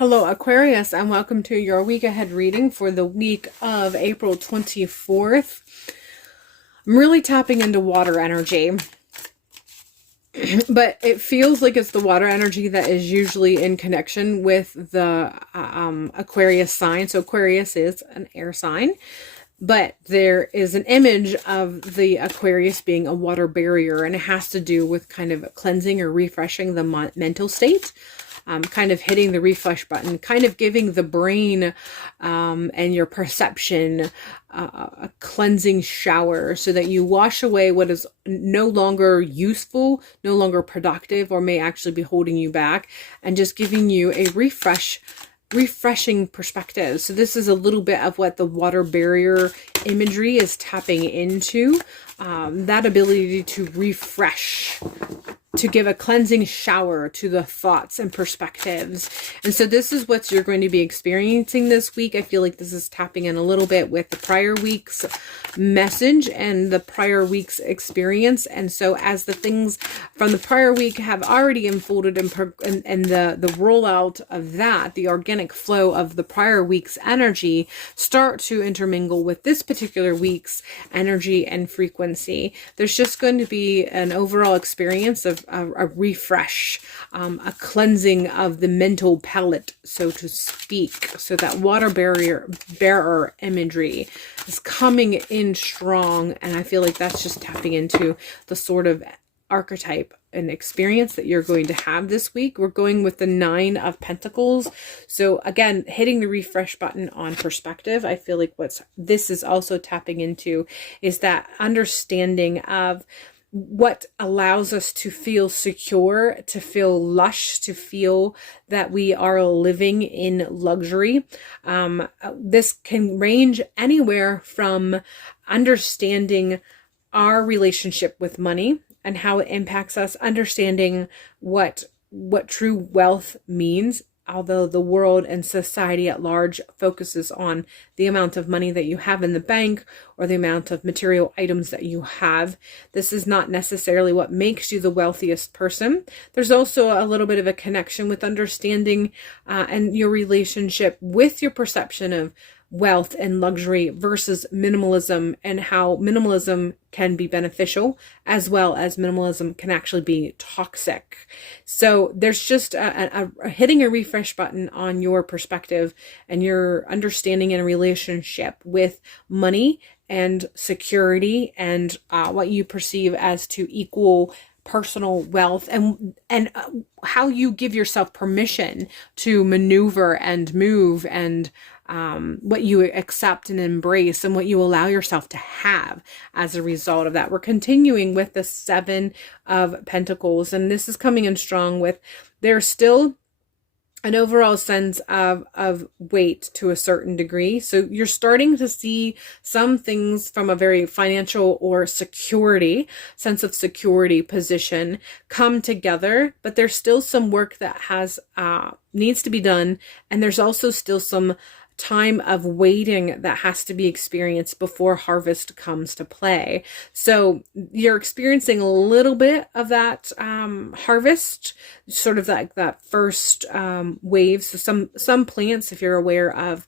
Hello, Aquarius, and welcome to your week ahead reading for the week of April 24th. I'm really tapping into water energy, but it feels like it's the water energy that is usually in connection with the Aquarius sign. So Aquarius is an air sign, but there is an image of the Aquarius being a water barrier, and it has to do with kind of cleansing or refreshing the mental state. Kind of hitting the refresh button, kind of giving the brain and your perception a cleansing shower so that you wash away what is no longer useful, no longer productive, or may actually be holding you back, and just giving you a refreshing perspective. So this is a little bit of what the water barrier imagery is tapping into, that ability to refresh, to give a cleansing shower to the thoughts and perspectives. And so this is what you're going to be experiencing this week. I feel like this is tapping in a little bit with the prior week's message and the prior week's experience. And so as the things from the prior week have already unfolded and the rollout of that, the organic flow of the prior week's energy start to intermingle with this particular week's energy and frequency, there's just going to be an overall experience of a refresh, a cleansing of the mental palette, so to speak. So that water bearer imagery is coming in strong, and I feel like that's just tapping into the sort of archetype and experience that you're going to have this week. We're going with the 9 of Pentacles. So again, hitting the refresh button on perspective. I feel like this is also tapping into is that understanding of what allows us to feel secure, to feel lush, to feel that we are living in luxury. This can range anywhere from understanding our relationship with money and how it impacts us, understanding what true wealth means, although the world and society at large focuses on the amount of money that you have in the bank or the amount of material items that you have. This is not necessarily what makes you the wealthiest person. There's also a little bit of a connection with understanding and your relationship with your perception of wealth and luxury versus minimalism, and how minimalism can be beneficial as well as minimalism can actually be toxic. So there's just a hitting a refresh button on your perspective and your understanding and relationship with money and security and what you perceive as to equal personal wealth, and how you give yourself permission to maneuver and move, and what you accept and embrace, and what you allow yourself to have as a result of that. We're continuing with the 7 of Pentacles, and this is coming in strong with there's still an overall sense of weight to a certain degree. So you're starting to see some things from a very financial or sense of security position come together, but there's still some work that needs to be done. And there's also still some time of waiting that has to be experienced before harvest comes to play. So you're experiencing a little bit of that harvest, sort of like that first wave. So some plants, if you're aware of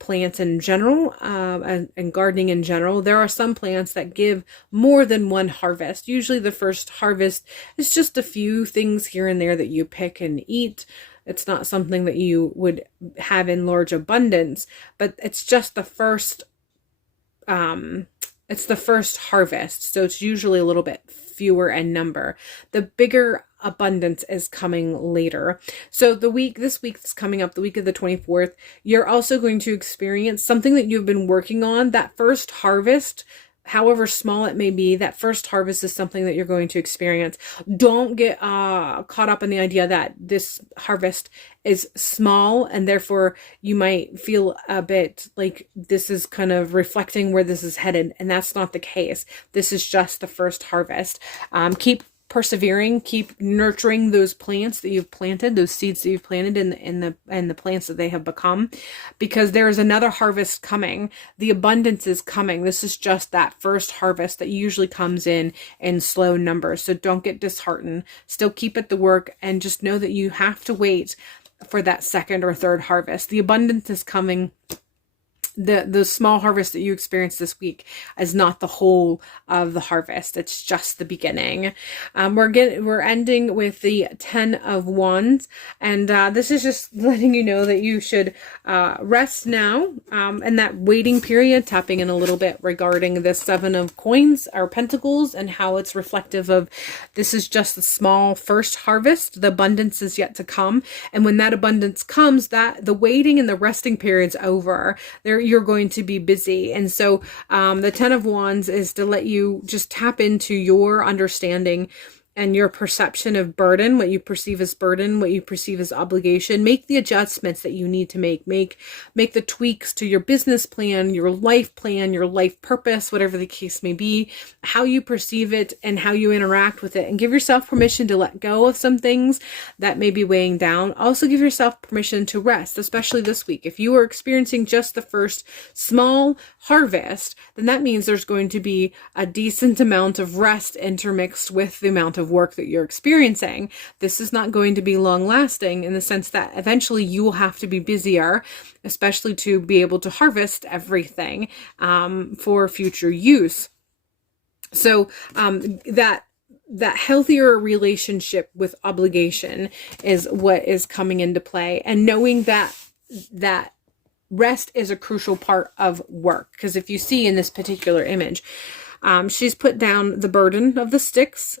plants in general and gardening in general, there are some plants that give more than one harvest. Usually the first harvest is just a few things here and there that you pick and eat. It's not something that you would have in large abundance, but it's just the first, harvest. So it's usually a little bit fewer in number. The bigger abundance is coming later. So this week that's coming up, the week of the 24th, you're also going to experience something that you've been working on. That first harvest, however small it may be, that first harvest is something that you're going to experience. Don't get caught up in the idea that this harvest is small and therefore you might feel a bit like this is kind of reflecting where this is headed, and that's not the case. This is just the first harvest. Keep persevering, keep nurturing those plants that you've planted, those seeds that you've planted in the plants that they have become, because there is another harvest coming. The abundance is coming. This is just that first harvest that usually comes in slow numbers. So don't get disheartened. Still keep at the work, and just know that you have to wait for that second or third harvest. The abundance is coming. The small harvest that you experienced this week is not the whole of the harvest. It's just the beginning. We're ending with the 10 of Wands, and this is just letting you know that you should rest now in that waiting period, tapping in a little bit regarding the 7 of Coins or Pentacles and how it's reflective of this is just the small first harvest. The abundance is yet to come, and when that abundance comes, that the waiting and the resting period's over. You're going to be busy. And so the 10 of Wands is to let you just tap into your understanding and your perception of burden, what you perceive as burden, what you perceive as obligation. Make the adjustments that you need to make the tweaks to your business plan, your life purpose, whatever the case may be, how you perceive it and how you interact with it, and give yourself permission to let go of some things that may be weighing down. Also give yourself permission to rest, especially this week. If you are experiencing just the first small harvest, then that means there's going to be a decent amount of rest intermixed with the amount of work that you're experiencing. This is not going to be long lasting in the sense that eventually you will have to be busier, especially to be able to harvest everything for future use. So that healthier relationship with obligation is what is coming into play, and knowing that rest is a crucial part of work. Because if you see in this particular image, she's put down the burden of the sticks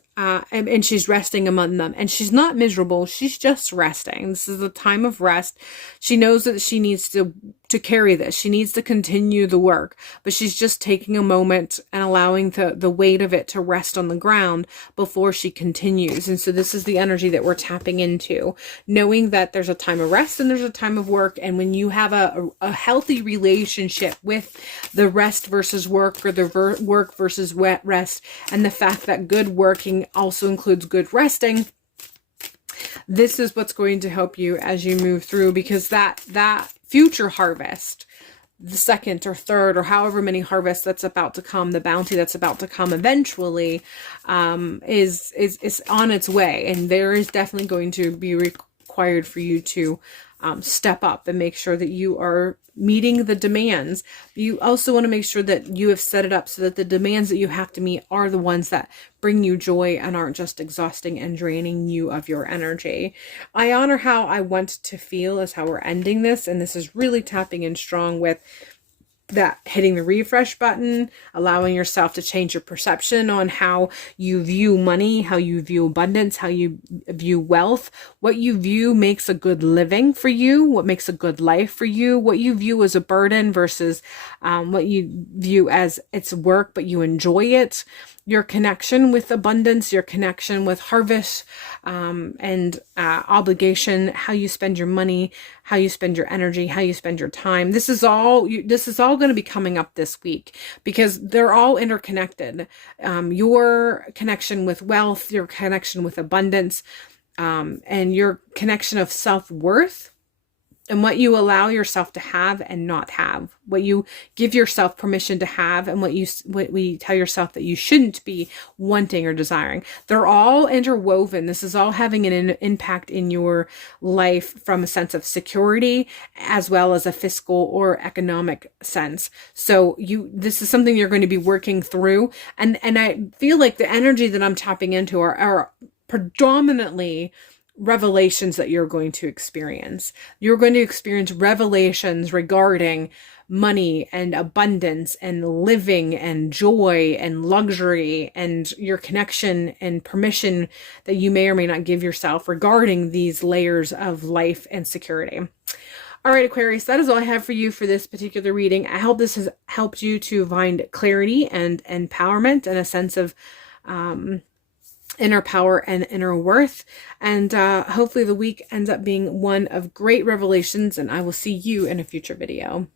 and she's resting among them. And she's not miserable. She's just resting. This is a time of rest. She knows that she needs to carry this. She needs to continue the work. But she's just taking a moment and allowing the weight of it to rest on the ground before she continues. And so this is the energy that we're tapping into. Knowing that there's a time of rest and there's a time of work. And when you have a healthy relationship with the rest versus work, or the work versus rest, and the fact that good working also includes good resting, this is what's going to help you as you move through, because that future harvest, the second or third or however many harvests that's about to come, the bounty that's about to come eventually, is on its way. And there is definitely going to be required for you to step up and make sure that you are meeting the demands. You also want to make sure that you have set it up so that the demands that you have to meet are the ones that bring you joy and aren't just exhausting and draining you of your energy. I honor how I want to feel is how we're ending this. And this is really tapping in strong with that hitting the refresh button, allowing yourself to change your perception on how you view money, how you view abundance, how you view wealth, what you view makes a good living for you, what makes a good life for you, what you view as a burden versus what you view as it's work, but you enjoy it. Your connection with abundance, your connection with harvest, and obligation, how you spend your money, how you spend your energy, how you spend your time. This is all going to be coming up this week because they're all interconnected. Your connection with wealth, your connection with abundance, and your connection of self-worth, and what you allow yourself to have and not have, what you give yourself permission to have, and what we tell yourself that you shouldn't be wanting or desiring. They're all interwoven. This is all having an impact in your life from a sense of security as well as a fiscal or economic sense. So this is something you're going to be working through. And I feel like the energy that I'm tapping into are predominantly revelations that you're going to experience. You're going to experience revelations regarding money and abundance and living and joy and luxury and your connection and permission that you may or may not give yourself regarding these layers of life and security. All right, Aquarius, that is all I have for you for this particular reading. I hope this has helped you to find clarity and empowerment and a sense of inner power and inner worth. And hopefully the week ends up being one of great revelations, and I will see you in a future video.